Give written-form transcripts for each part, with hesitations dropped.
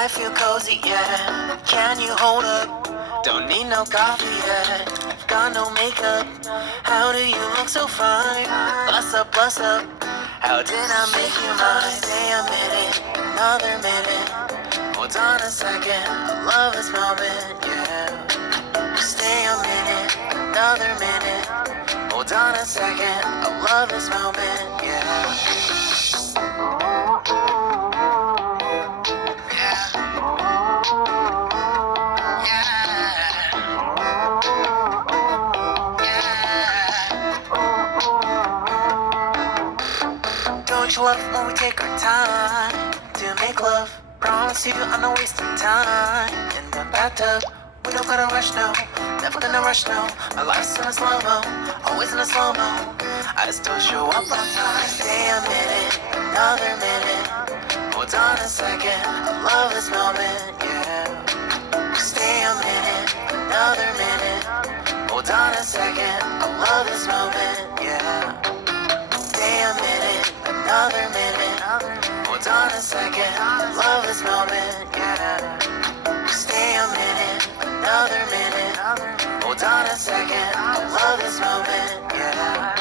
I feel cozy, yeah. Can you hold up? Don't need no coffee yet. Got no makeup. How do you look so fine? Bust up, bust up. How did I make you mine? Stay a minute, another minute. Hold on a second. I love this moment, yeah. Stay a minute, another minute. Hold on a second. I love this moment, yeah. Don't you love when we take our time to make love? Promise you I'm not wasting time in the bathtub. We don't gotta rush now, never gonna rush now. My life's in a slow-mo, always in a slow-mo. I still show up on time. Stay a minute, another minute. Hold on a second, I love this moment, yeah. Stay a minute, another minute. Hold on a second, I love this moment, yeah. Stay a minute, another minute. Hold on a second, I love this moment, yeah. Stay a minute, another minute. Hold on a second, I love this moment, yeah.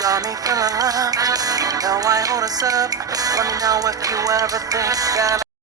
Got me feeling love. You know I hold us up. Let me know if you ever think that